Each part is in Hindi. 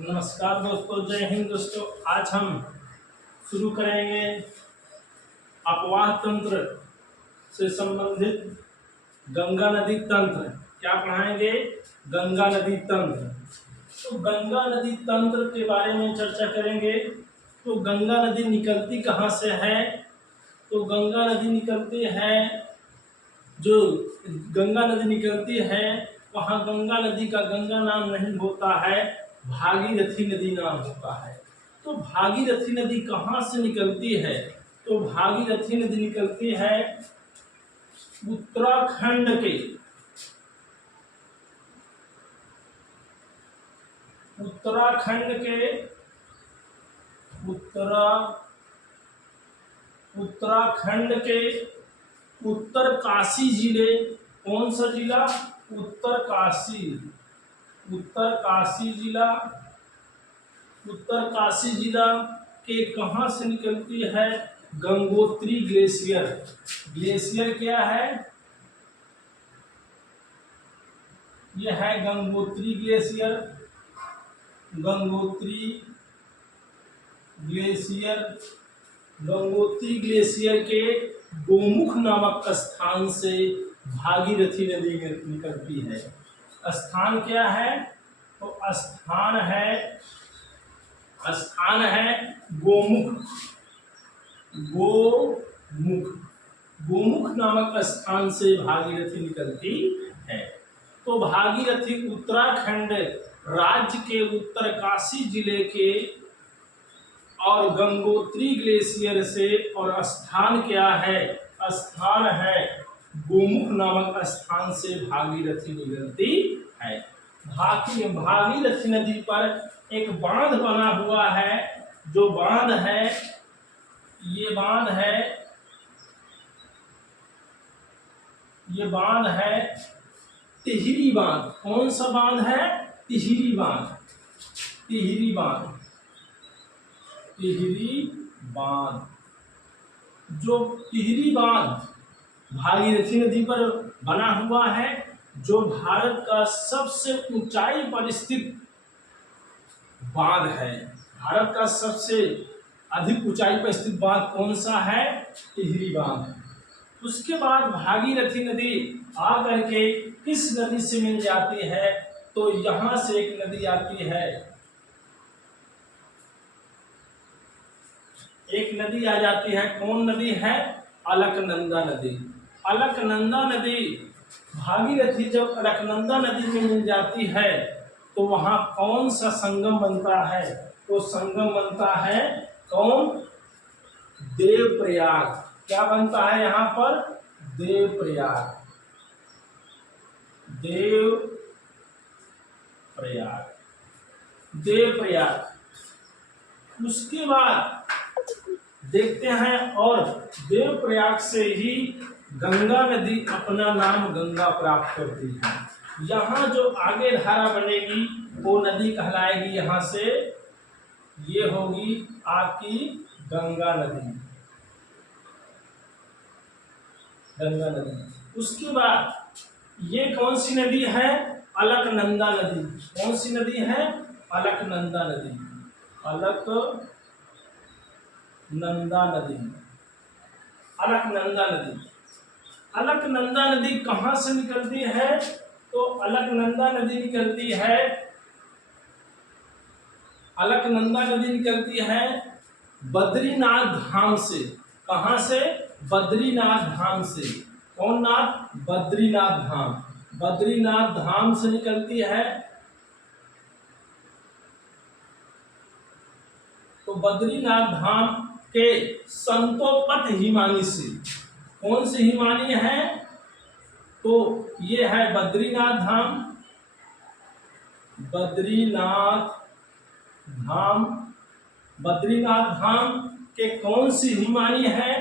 नमस्कार दोस्तों, जय हिंद दोस्तों। आज हम शुरू करेंगे अपवाह तंत्र से संबंधित गंगा नदी तंत्र। क्या पढ़ाएंगे? गंगा नदी तंत्र। तो गंगा नदी तंत्र के बारे में चर्चा करेंगे। तो गंगा नदी निकलती कहाँ से है? तो गंगा नदी निकलती है, जो गंगा नदी निकलती है वहाँ गंगा नदी का गंगा नाम नहीं होता है, भागीरथी नदी नाम होता है। तो भागीरथी नदी कहाँ से निकलती है? तो भागीरथी नदी निकलती है उत्तराखंड के उत्तराखंड के उत्तरकाशी जिले। कौन सा जिला? उत्तरकाशी जिला के कहाँ से निकलती है? गंगोत्री ग्लेशियर। ग्लेशियर क्या है? यह है गंगोत्री ग्लेशियर। गंगोत्री ग्लेशियर के गोमुख नामक स्थान से भागीरथी नदी निकलती है। स्थान क्या है? तो स्थान है गोमुख नामक स्थान से भागीरथी निकलती है। तो भागीरथी उत्तराखंड राज्य के उत्तरकाशी जिले के और गंगोत्री ग्लेशियर से, और स्थान क्या है? स्थान है गोमुख नामक स्थान से भागीरथी निकलती है। भागीरथी नदी पर एक बांध बना हुआ है। जो बांध है, ये बांध है टिहरी बांध। कौन सा बांध है? टिहरी बांध। जो टिहरी बांध भागीरथी नदी पर बना हुआ है, जो भारत का सबसे ऊंचाई पर स्थित बांध है। भारत का सबसे अधिक ऊंचाई पर स्थित बांध कौन सा है? टिहरी बांध। उसके बाद भागीरथी नदी आकर के किस नदी से मिल जाती है? तो यहां से एक नदी आती है, एक नदी आ जाती है। कौन नदी है? अलकनंदा नदी। अलकनंदा नदी भागीरथी जब अलकनंदा नदी में मिल जाती है तो वहां कौन सा संगम बनता है? तो संगम बनता है कौन? देवप्रयाग। क्या बनता है यहाँ पर? देवप्रयाग। उसके बाद देखते हैं, और देवप्रयाग से ही गंगा नदी अपना नाम गंगा प्राप्त करती है। यहाँ जो आगे धारा बनेगी वो नदी कहलाएगी, यहाँ से ये होगी आपकी गंगा नदी। उसके बाद ये कौन सी नदी है? अलकनंदा नदी। कौन सी नदी है? अलकनंदा नदी। अलकनंदा नदी कहाँ से निकलती है? तो अलकनंदा नदी निकलती है बद्रीनाथ धाम से। कहाँ से? बद्रीनाथ धाम से। कौन नाथ? बद्रीनाथ धाम। बद्रीनाथ धाम से निकलती है। तो बद्रीनाथ धाम के संतोपत हिमानी से। कौन सी हिमानी है? तो ये है बद्रीनाथ धाम। बद्रीनाथ धाम के कौन सी हिमानी है?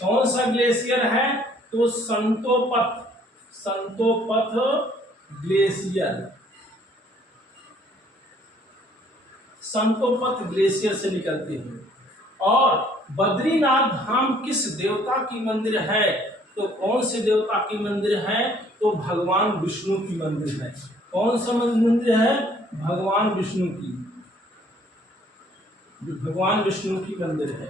कौन सा ग्लेशियर है? तो संतोपत ग्लेशियर से निकलती है। और बद्रीनाथ धाम किस देवता की मंदिर है? तो कौन से देवता की मंदिर है? तो भगवान विष्णु की मंदिर है। कौन सा मंदिर है? भगवान विष्णु की। जो भगवान विष्णु की मंदिर है।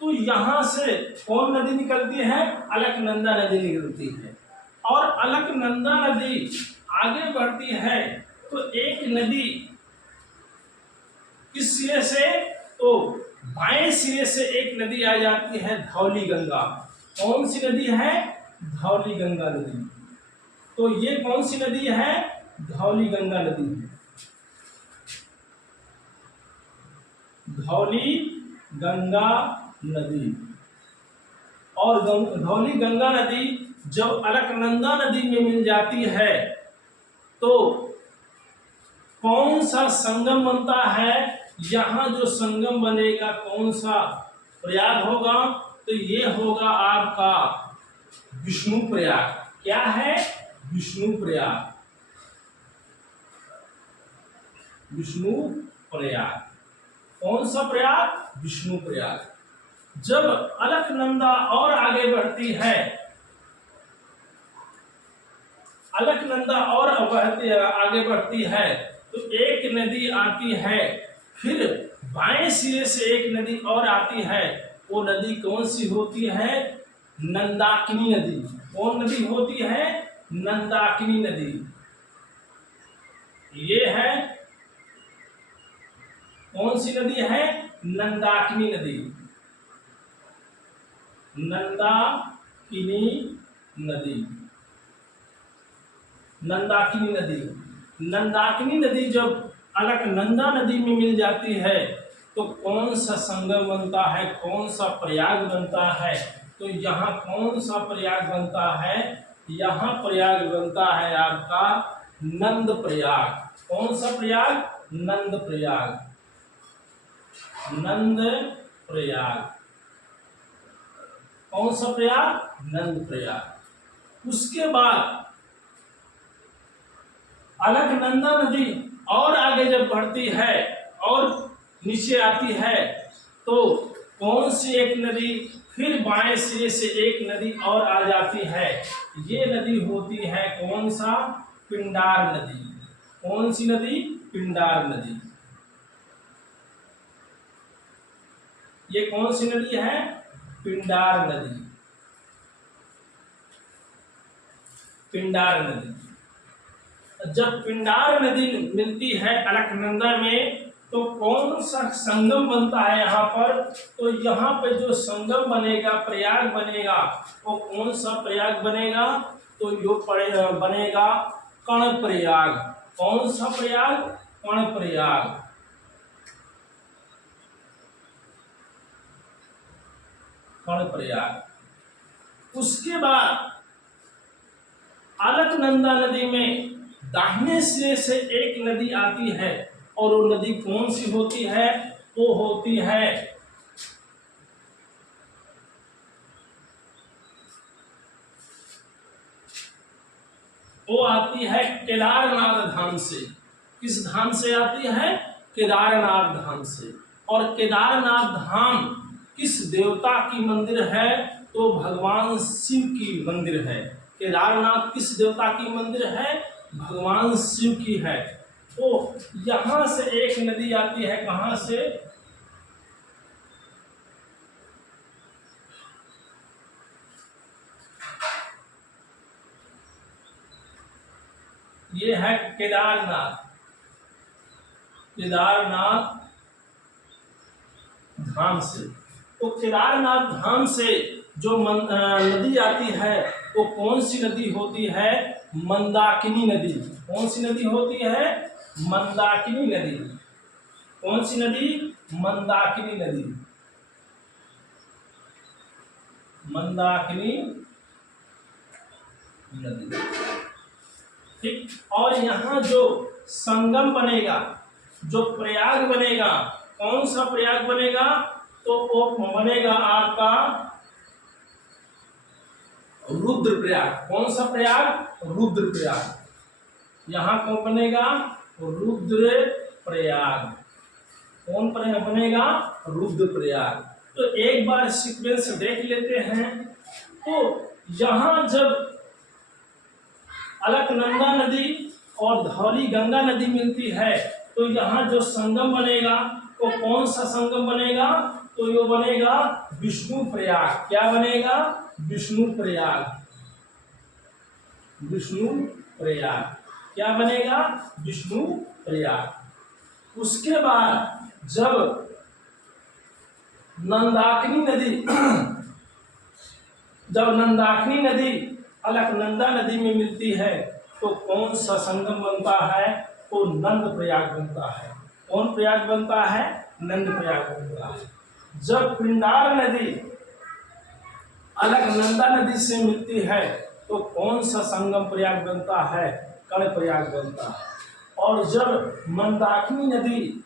तो यहाँ से कौन नदी निकलती है? अलकनंदा नदी निकलती है। और अलकनंदा नदी आगे बढ़ती है तो एक नदी किस सिरे से? तो बाएं सिरे से एक नदी आ जाती है, धौली गंगा। कौन सी नदी है? धौली गंगा नदी। तो ये कौन सी नदी है? धौली गंगा नदी है। धौली गंगा नदी। और धौली गंगा नदी जब अलकनंदा नदी में मिल जाती है तो कौन सा संगम बनता है? यहाँ जो संगम बनेगा कौन सा प्रयाग होगा? तो ये होगा आपका विष्णु प्रयाग। क्या है? विष्णु प्रयाग। विष्णु प्रयाग। कौन सा प्रयाग? विष्णु प्रयाग। जब अलकनंदा और आगे बढ़ती है, अलकनंदा और आगे बढ़ती है तो एक नदी आती है, फिर बाएं सिरे से एक नदी और आती है। वो नदी कौन सी होती है? नंदाकिनी नदी। कौन नदी होती है? नंदाकिनी नदी। ये है कौन सी नदी है? नंदाकिनी नदी। नंदाकिनी नदी। नंदाकिनी नदी। नंदाकिनी नदी जब अलकनंदा नदी में मिल जाती है तो कौन सा संगम बनता है? कौन सा प्रयाग बनता है? तो यहाँ कौन सा प्रयाग बनता है? यहाँ प्रयाग बनता है आपका नंद प्रयाग। कौन सा प्रयाग? नंद प्रयाग। नंद प्रयाग। कौन सा प्रयाग? नंद प्रयाग। उसके बाद अलकनंदा नदी और आगे जब बढ़ती है और नीचे आती है तो कौन सी एक नदी? फिर बाएं सिरे से एक नदी और आ जाती है। ये नदी होती है कौन सा? पिंडार नदी। कौन सी नदी? पिंडार नदी। ये कौन सी नदी है? पिंडार नदी। पिंडार नदी। जब पिंडार नदी मिलती है अलकनंदा में तो कौन सा संगम बनता है यहाँ पर? तो यहाँ पे जो संगम बनेगा, प्रयाग बनेगा, वो कौन सा प्रयाग बनेगा? तो यो बनेगा कर्ण प्रयाग। कौन सा प्रयाग? कर्ण प्रयाग। कर्ण प्रयाग। उसके बाद अलकनंदा नदी में दाहिने सिरे से एक नदी आती है और वो नदी कौन सी होती है? वो होती है वो आती है केदारनाथ धाम से। किस धाम से आती है? केदारनाथ धाम से। और केदारनाथ धाम किस देवता की मंदिर है? तो भगवान शिव की मंदिर है। केदारनाथ किस देवता की मंदिर है? भगवान शिव की है। तो यहाँ से एक नदी आती है, कहाँ से? ये है केदारनाथ। केदारनाथ धाम से। तो केदारनाथ धाम से जो नदी आती है वो कौन सी नदी होती है? मंदाकिनी नदी। कौन सी नदी होती है? मंदाकिनी नदी। कौन सी नदी? मंदाकिनी नदी। मंदाकिनी नदी। ठीक। और यहाँ जो संगम बनेगा, जो प्रयाग बनेगा, कौन सा प्रयाग बनेगा? तो वो बनेगा आपका रुद्रप्रयाग। कौन सा प्रयाग? रुद्रप्रयाग। यहाँ कौन बनेगा? रुद्रप्रयाग। कौन बनेगा? रुद्रप्रयाग। तो एक बार सीक्वेंस देख लेते हैं। तो यहाँ जब अलकनंदा नदी और धौली गंगा नदी मिलती है तो यहाँ जो संगम बनेगा तो कौन सा संगम बनेगा? तो ये बनेगा विष्णु प्रयाग। क्या बनेगा? विष्णु प्रयाग। विष्णु प्रयाग क्या बनेगा? विष्णु प्रयाग। उसके बाद जब नंदाकिनी नदी अलकनंदा नदी में मिलती है तो कौन सा संगम बनता है? तो नंद प्रयाग बनता है। कौन प्रयाग बनता है? नंद प्रयाग बनता है। जब पिंडार नदी अलकनंदा नदी से मिलती है तो कौन सा संगम प्रयाग बनता है? कर्ण प्रयाग बनता है। और जब मंदाकिनी नदी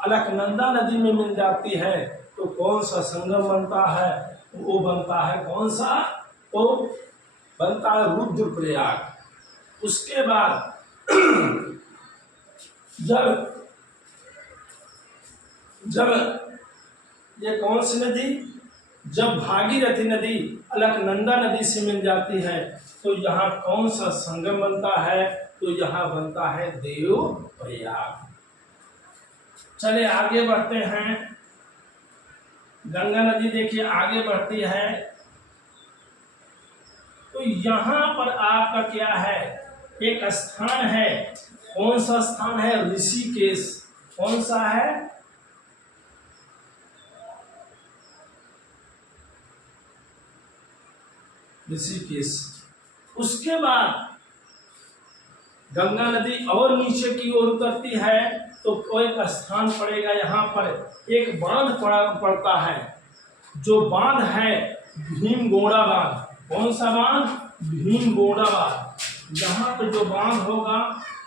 अलकनंदा नदी में मिल जाती है तो कौन सा संगम बनता है? वो बनता है कौन सा? तो बनता है रुद्र प्रयाग। उसके बाद जब ये कौन सी नदी? जब भागीरथी नदी अलकनंदा नदी से मिल जाती है तो यहाँ कौन सा संगम बनता है? तो यहाँ बनता है देव प्रयाग। चले आगे बढ़ते हैं। गंगा नदी देखिए आगे बढ़ती है तो यहाँ पर आपका क्या है? एक स्थान है। कौन सा स्थान है? ऋषिकेश। कौन सा है? ऋषिकेश। उसके बाद गंगा नदी और नीचे की ओर उतरती है तो कोई स्थान पड़ेगा। यहाँ पर एक बांध पड़ता है। जो बांध है भीमगोड़ा बांध। कौन सा बांध? भीमगोड़ा बांध। यहाँ पे जो बांध होगा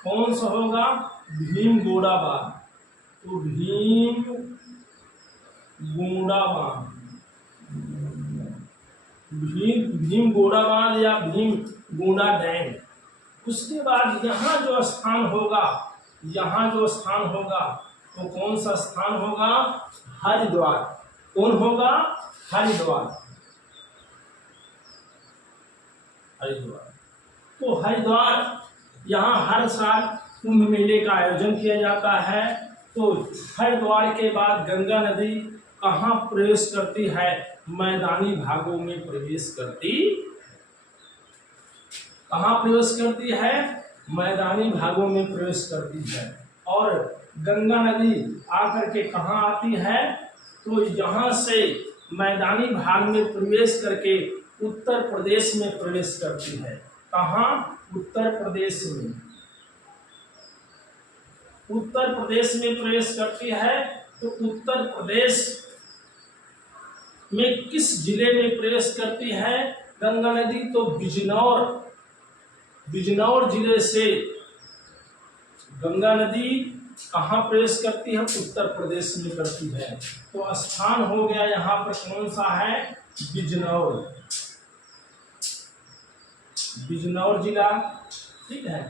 कौन सा होगा? भीमगोड़ा बांध। तो भीमगोड़ा बांध या भीमगोड़ा डैम। उसके बाद यहाँ जो स्थान होगा तो कौन सा स्थान होगा? हरिद्वार। कौन होगा? हरिद्वार। तो हरिद्वार यहाँ हर साल कुंभ मेले का आयोजन किया जाता है। तो हरिद्वार के बाद गंगा नदी कहाँ प्रवेश करती है? मैदानी भागों में प्रवेश करती। कहाँ प्रवेश करती है? मैदानी भागों में प्रवेश करती है। और गंगा नदी आकर के कहाँ आती है? तो यहाँ से मैदानी भाग में प्रवेश करके उत्तर प्रदेश में प्रवेश करती है। कहाँ? उत्तर प्रदेश में। उत्तर प्रदेश में प्रवेश करती है। तो उत्तर प्रदेश में किस जिले में प्रवेश करती है गंगा नदी? तो बिजनौर जिले से गंगा नदी कहाँ प्रवेश करती है? उत्तर प्रदेश में करती है। तो स्थान हो गया यहाँ पर कौन सा है? बिजनौर जिला। ठीक है।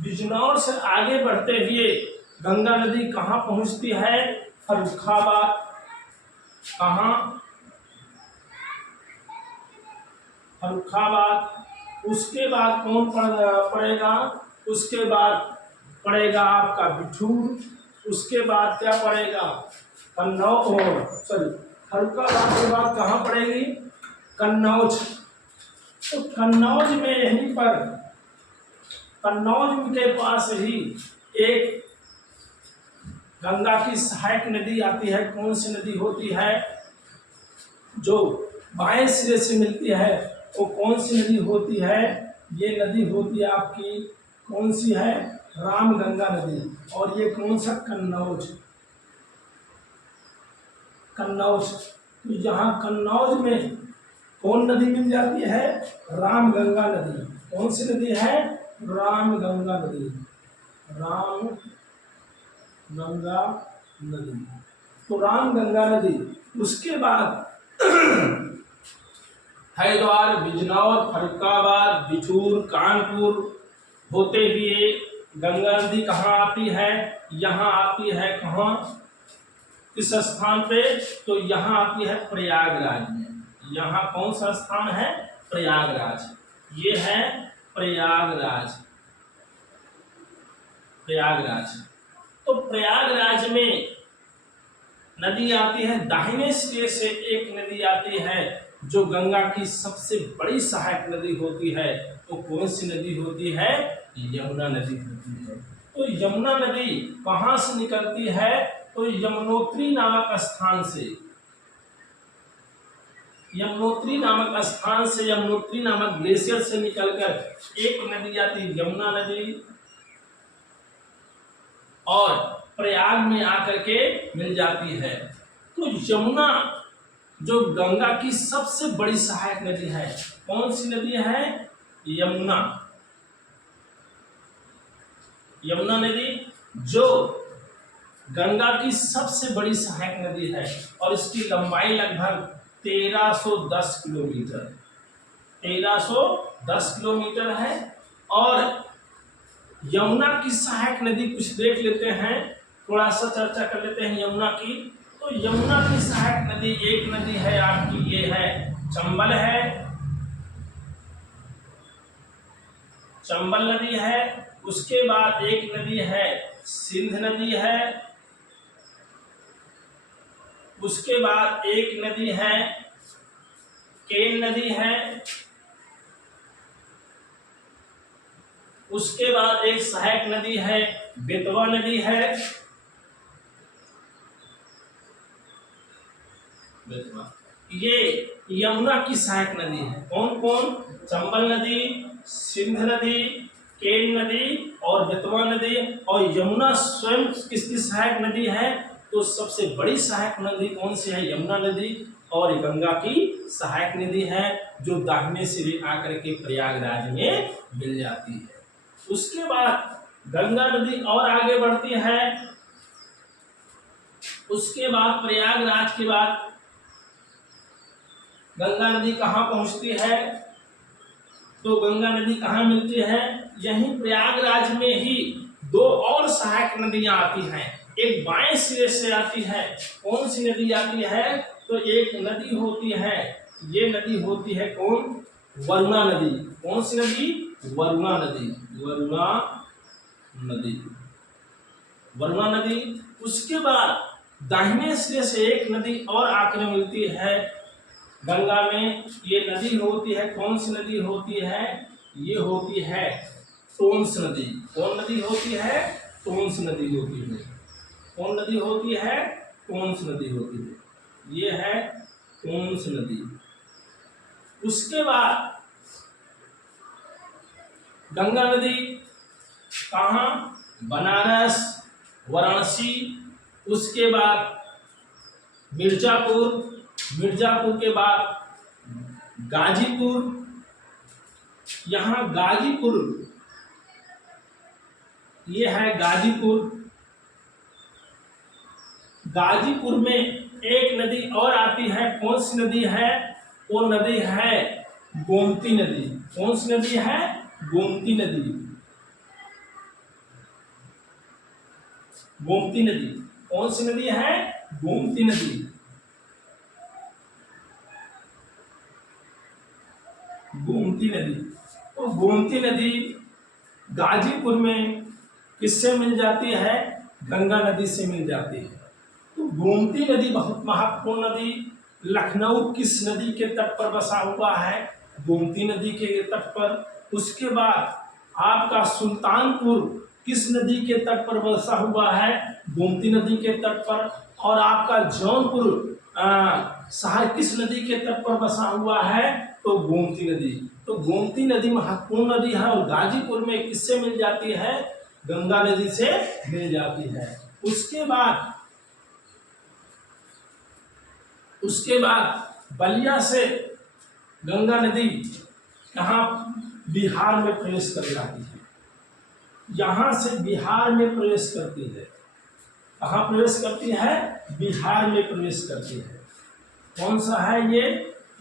बिजनौर से आगे बढ़ते हुए गंगा नदी कहाँ पहुँचती है? फर्रुखाबाद। कहाँ? फर्रुखाबाद। उसके बाद कौन पड़ेगा? उसके बाद पड़ेगा आपका बिठूर। उसके बाद क्या पड़ेगा? फर्रुखाबाद के बाद कहाँ पड़ेगी? कन्नौज। तो कन्नौज में यहीं पर कन्नौज के पास ही एक गंगा की सहायक नदी आती है। कौन सी नदी होती है? जो बाएं सिरे से मिलती है वो कौन सी नदी होती है? ये नदी होती है आपकी कौन सी है? रामगंगा नदी। और ये कौन सा? कन्नौज। तो यहाँ कन्नौज में कौन नदी मिल जाती है? रामगंगा नदी। कौन सी नदी है? रामगंगा नदी। रामगंगा नदी। तो रामगंगा नदी। उसके बाद हरिद्वार, बिजनौर, फर्रुखाबाद, बिठूर, कानपुर होते हुए गंगा नदी कहाँ आती है? यहाँ आती है। कहाँ? किस स्थान पे? तो यहाँ आती है प्रयागराज में। यहाँ कौन सा स्थान है? प्रयागराज। ये है प्रयागराज। तो प्रयागराज में नदी आती है दाहिने सिरे से, एक नदी आती है जो गंगा की सबसे बड़ी सहायक नदी होती है। तो कौन सी नदी होती है? यमुना नदी होती है। तो यमुना नदी कहाँ से निकलती है? तो यमुनोत्री नामक स्थान से, यमुनोत्री नामक स्थान से, यमुनोत्री नामक ग्लेशियर से निकलकर एक नदी आती है यमुना नदी, और प्रयाग में आकर के मिल जाती है। तो यमुना जो गंगा की सबसे बड़ी सहायक नदी है, कौन सी नदी है? यमुना। यमुना नदी जो गंगा की सबसे बड़ी सहायक नदी है और इसकी लंबाई लगभग 1310 किलोमीटर, 1310 किलोमीटर है। और यमुना की सहायक नदी कुछ देख लेते हैं, थोड़ा सा चर्चा कर लेते हैं यमुना की। तो यमुना की सहायक नदी एक नदी है आपकी, ये है चंबल है, चंबल नदी है। उसके बाद एक नदी है सिंध नदी है। उसके बाद एक नदी है केन नदी है। उसके बाद एक सहायक नदी है बेतवा नदी है। ये यमुना की सहायक नदी है। कौन कौन? चंबल नदी, सिंध नदी, केन नदी और बेतवा नदी। और यमुना स्वयं किसकी सहायक नदी है? तो सबसे बड़ी सहायक नदी कौन सी है? यमुना नदी। और गंगा की सहायक नदी है जो दाहिने सिरे आकर के प्रयागराज में मिल जाती है। उसके बाद गंगा नदी और आगे बढ़ती है। उसके बाद प्रयागराज के बाद गंगा नदी कहाँ पहुंचती है? तो गंगा नदी कहाँ मिलती है? यहीं प्रयागराज में ही दो और सहायक नदियां आती हैं। एक बाएं सिरे से आती है। कौन सी नदी आती है? तो एक नदी होती है, ये नदी होती है कौन? वरुणा नदी। कौन सी नदी? वरुणा नदी, वरुणा नदी, वरुणा नदी। उसके बाद दाहिने सिरे से एक नदी और आकर मिलती है गंगा में। ये नदी होती है, कौन सी नदी होती है? ये होती है टोंस नदी। कौन नदी होती है? टोंस नदी होती है। कौन नदी होती है? टोंस नदी होती है। ये है टोंस नदी। उसके बाद गंगा नदी कहाँ? बनारस, वाराणसी। उसके बाद मिर्जापुर, मिर्जापुर के बाद गाजीपुर। यहाँ गाजीपुर, ये है गाजीपुर। गाजीपुर में एक नदी और आती है। कौन सी नदी है? वो नदी है गोमती नदी। कौन सी नदी है? गोमती नदी, गोमती नदी। कौन सी नदी है? गोमती नदी, गोमती नदी। तो गोमती नदी गाजीपुर में किससे मिल जाती है? गंगा नदी से मिल जाती है। तो गोमती नदी बहुत महत्वपूर्ण नदी। लखनऊ किस नदी के तट पर बसा हुआ है? गोमती नदी के तट पर। उसके बाद आपका सुल्तानपुर किस नदी के तट पर बसा हुआ है? गोमती नदी के तट पर। और आपका जौनपुर शहर किस नदी के तट पर बसा हुआ है? तो गोमती नदी। तो गोमती नदी महत्वपूर्ण नदी है और गाजीपुर में किससे मिल जाती है? गंगा नदी से मिल जाती है। उसके बाद बलिया से गंगा नदी कहाँ? बिहार में प्रवेश कर जाती है। यहाँ से बिहार में प्रवेश करती है। कहाँ प्रवेश करती है? बिहार में प्रवेश करती है। कौन सा है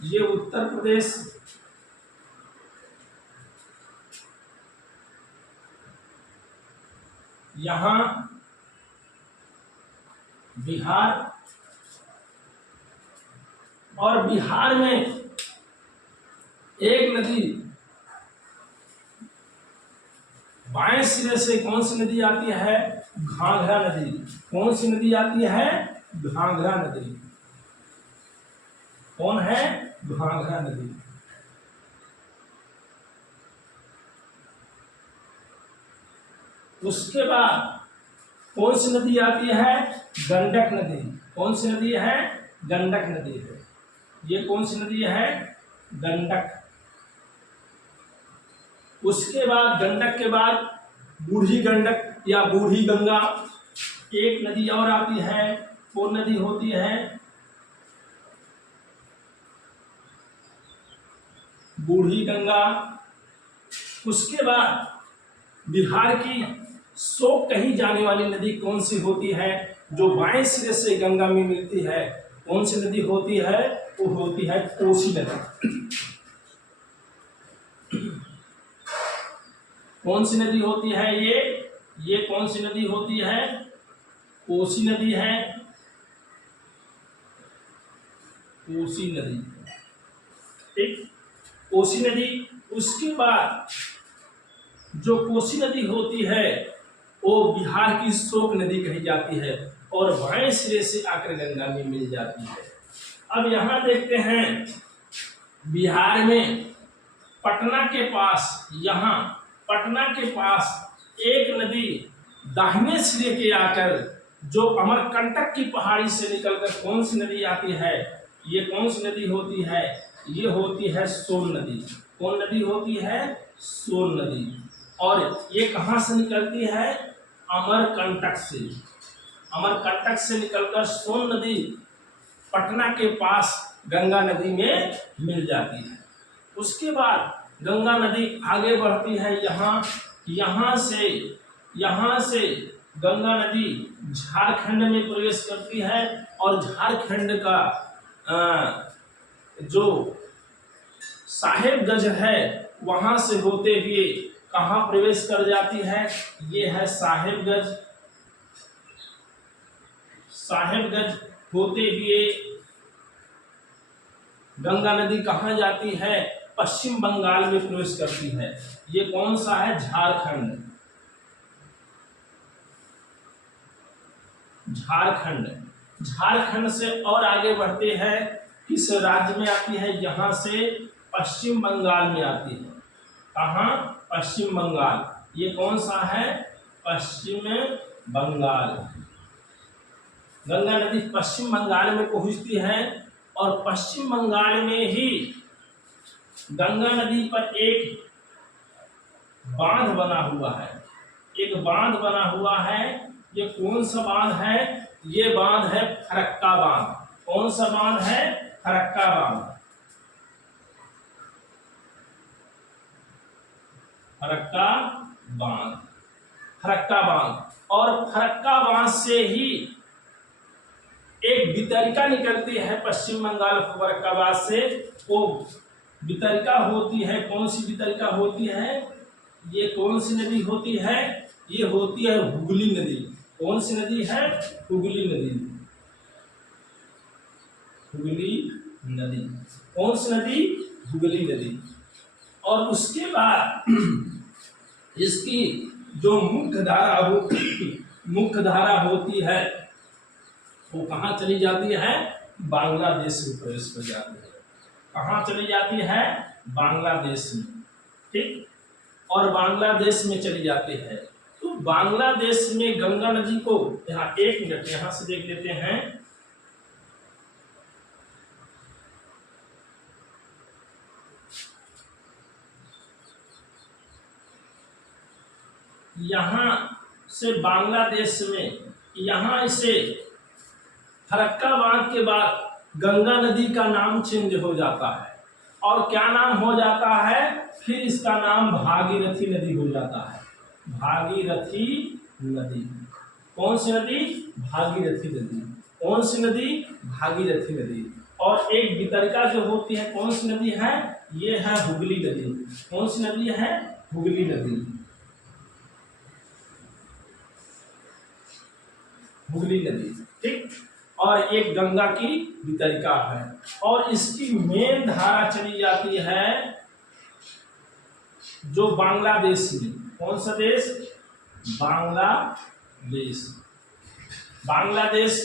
ये उत्तर प्रदेश, यहाँ बिहार। और बिहार में एक नदी बाएं सिरे से कौन सी नदी आती है? घाघरा नदी। कौन सी नदी आती है? घाघरा नदी। कौन है? घाघरा नदी। उसके बाद कौन सी नदी आती है? गंडक नदी। कौन सी नदी है? गंडक नदी है। ये कौन सी नदी है? गंडक। उसके बाद गंडक के बाद बूढ़ी गंडक या बूढ़ी गंगा, एक नदी और आती है। वो नदी होती है बूढ़ी गंगा। उसके बाद बिहार की शोक कही जाने वाली नदी कौन सी होती है, जो बाएं सिरे से गंगा में मिलती है? कौन सी नदी होती है? वो होती है कोसी नदी। कौन सी नदी होती है ये कौन सी नदी होती है? कोसी नदी है। कोसी नदी, ठीक, कोसी नदी। उसके बाद जो कोसी नदी होती है वो बिहार की शोक नदी कही जाती है और बाएं सिरे से आकर गंगा में मिल जाती है। अब यहाँ देखते हैं बिहार में पटना के पास, यहाँ पटना के पास एक नदी दाहिने सिरे के आकर जो अमरकंटक की पहाड़ी से निकलकर कौन सी नदी आती है? ये कौन सी नदी होती है? ये होती है सोन नदी। कौन नदी होती है? सोन नदी। और ये कहाँ से निकलती है? अमरकंटक से। अमरकंटक से निकलकर सोन नदी पटना के पास गंगा नदी में मिल जाती है। उसके बाद गंगा नदी आगे बढ़ती है। यहाँ से गंगा नदी झारखंड में प्रवेश करती है और झारखंड का जो साहेबगंज है वहां से होते हुए कहाँ प्रवेश कर जाती है? ये है साहेबगंज। साहेबगंज होते हुए गंगा नदी कहाँ जाती है? पश्चिम बंगाल में प्रवेश करती है। ये कौन सा है? झारखंड। झारखंड। झारखंड से और आगे बढ़ते हैं, किस राज्य में आती है? यहाँ से पश्चिम बंगाल में आती है। कहाँ? पश्चिम बंगाल। ये कौन सा है? पश्चिम बंगाल। गंगा नदी पश्चिम बंगाल में पहुंचती है और पश्चिम बंगाल में ही गंगा नदी पर एक बांध बना हुआ है। एक बांध बना हुआ है। ये कौन सा बांध है? ये बांध है फरक्का बांध। कौन सा बांध है? फरक्का बांध। फरक्का बांध। फरक्का बांध। और फरक्का बांध से ही एक वितरिका निकलती है पश्चिम बंगाल फरक्का बांध से। वो वितरिका होती है, कौन सी वितरिका होती है? ये कौन सी नदी होती है? ये होती है हुगली नदी। कौन सी नदी है? हुगली नदी। हुगली नदी। कौन सी नदी? हुगली नदी। और उसके बाद इसकी जो मुख्य धारा होती है वो कहाँ चली जाती है? बांग्लादेश में प्रवेश कर जाती है। कहाँ चली जाती है? बांग्लादेश में, ठीक। और बांग्लादेश में चली जाती है। तो बांग्लादेश में गंगा नदी को, यहाँ एक मिनट यहाँ से देख लेते हैं। यहाँ से बांग्लादेश में, यहाँ से फरक्का बांध के बाद गंगा नदी का नाम चेंज हो जाता है और क्या नाम हो जाता है? फिर इसका नाम भागीरथी नदी हो जाता है। भागीरथी नदी। कौन सी नदी? भागीरथी नदी। कौन सी नदी? भागीरथी नदी। और एक वितरिका जो होती है, कौन सी नदी है? ये है हुगली नदी। कौन सी नदी है? हुगली नदी। हुगली नदी, ठीक। और एक गंगा की वितरिका है और इसकी मेन धारा चली जाती है जो बांग्लादेश में। कौन सा देश? बांग्लादेश। बांग्लादेश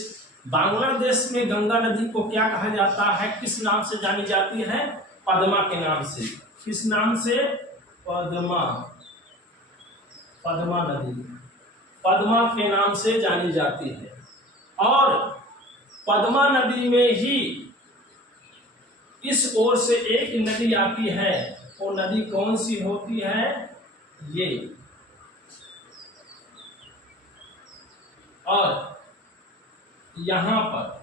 बांग्लादेश में गंगा नदी को क्या कहा जाता है, किस नाम से जानी जाती है? पद्मा के नाम से। किस नाम से? पद्मा। पद्मा नदी, पद्मा के नाम से जानी जाती है। और पद्मा नदी में ही इस ओर से एक नदी आती है, वो नदी कौन सी होती है? ये। और यहां पर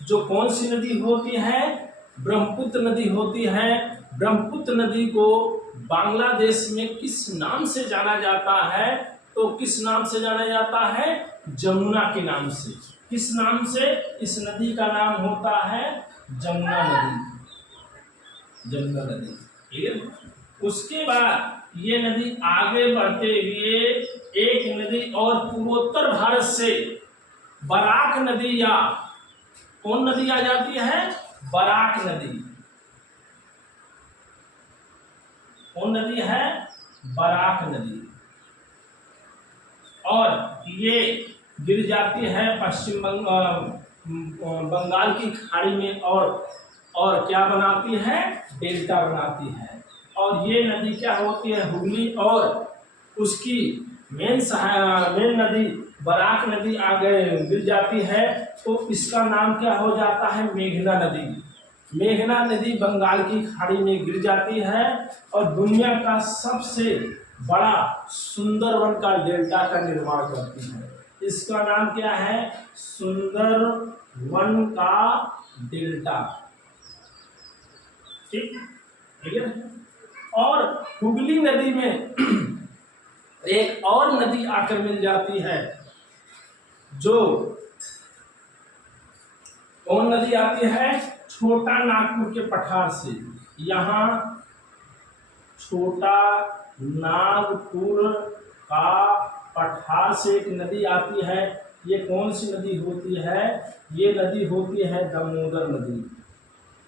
जो कौन सी नदी होती है? ब्रह्मपुत्र नदी होती है। ब्रह्मपुत्र नदी को बांग्लादेश में किस नाम से जाना जाता है? तो किस नाम से जाना जाता है? जमुना के नाम से। किस नाम से? इस नदी का नाम होता है जमुना नदी। जमुना नदी, ठीक है। उसके बाद ये नदी आगे बढ़ते हुए एक नदी और पूर्वोत्तर भारत से बराक नदी, या कौन नदी आ जाती है? बराक नदी। कौन नदी है? बराक नदी। और ये गिर जाती है पश्चिम बंगाल की खाड़ी में, और क्या बनाती है? डेल्टा बनाती है। और ये नदी क्या होती है? हुगली, और उसकी मेन नदी बराक नदी आगे गिर जाती है, तो इसका नाम क्या हो जाता है? मेघना नदी। मेघना नदी बंगाल की खाड़ी में गिर जाती है और दुनिया का सबसे बड़ा सुंदरवन का डेल्टा का निर्माण करती है। इसका नाम क्या है? सुंदरवन का डेल्टा। ठीक है। और हुगली नदी में एक और नदी आकर मिल जाती है, जो कौन नदी आती है? छोटा नागपुर के पठार से। यहाँ छोटा नागपुर का पठार से एक नदी आती है। ये कौन सी नदी होती है? ये नदी होती है दामोदर नदी।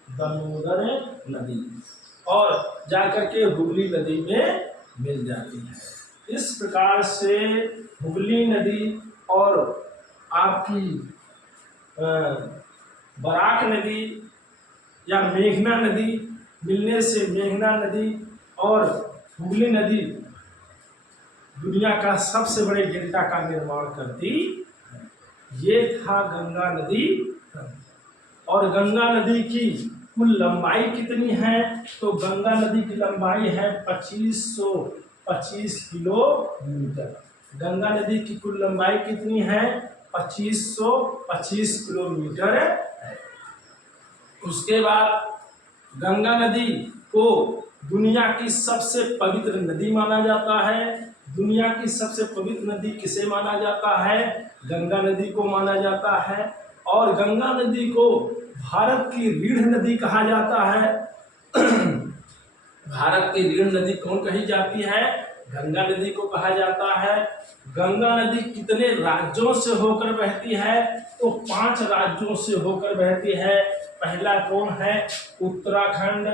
दामोदर नदी, और जाकर के हुगली नदी में मिल जाती है। इस प्रकार से हुगली नदी और आपकी बराक नदी या मेघना नदी मिलने से मेघना नदी और हुगली नदी दुनिया का सबसे बड़े डेल्टा का निर्माण करती है। ये था गंगा नदी। और गंगा नदी की कुल लंबाई कितनी है? तो गंगा नदी की लंबाई है 2525 किलोमीटर। गंगा नदी की कुल लंबाई कितनी है? 2525 किलोमीटर है। उसके बाद गंगा नदी को दुनिया की सबसे पवित्र नदी माना जाता है। दुनिया की सबसे पवित्र नदी किसे माना जाता है? गंगा नदी को माना जाता है। और गंगा नदी को भारत की रीढ़ नदी कहा जाता है। भारत की रीढ़ नदी कौन कही जाती है? गंगा नदी को कहा जाता है। गंगा नदी कितने राज्यों से होकर बहती है? तो 5 राज्यों से होकर बहती है। पहला कौन है? उत्तराखंड।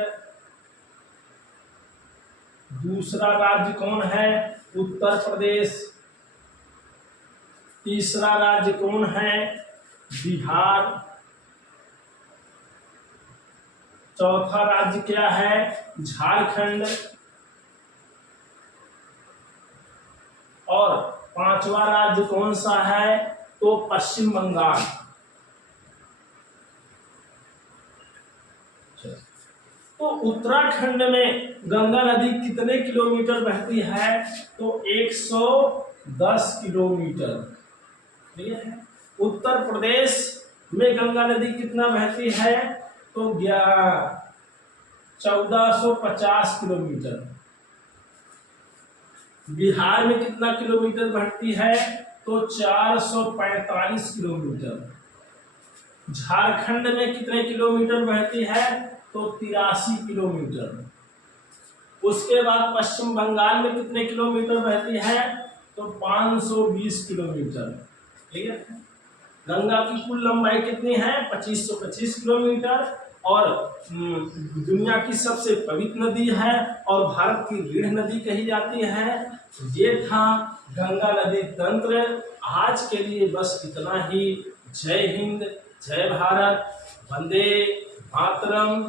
दूसरा राज्य कौन है? उत्तर प्रदेश। तीसरा राज्य कौन है? बिहार। चौथा राज्य क्या है? झारखंड। और 5वां राज्य कौन सा है? तो पश्चिम बंगाल। तो उत्तराखंड में गंगा नदी कितने किलोमीटर बहती है? तो 110 किलोमीटर। ठीक है। उत्तर प्रदेश में गंगा नदी कितना बहती है? तो 1450 किलोमीटर। बिहार में कितना किलोमीटर बहती है? तो 445 किलोमीटर। झारखंड में कितने किलोमीटर बहती है? तो 83 किलोमीटर। उसके बाद पश्चिम बंगाल में कितने किलोमीटर बहती है? तो 520 किलोमीटर। ठीक है। गंगा की कुल लंबाई कितनी है? 2525 किलोमीटर। और दुनिया की सबसे पवित्र नदी है और भारत की रीढ़ नदी कही जाती है। ये था गंगा नदी तंत्र। आज के लिए बस इतना ही। जय हिंद, जय भारत, वंदे मातरम।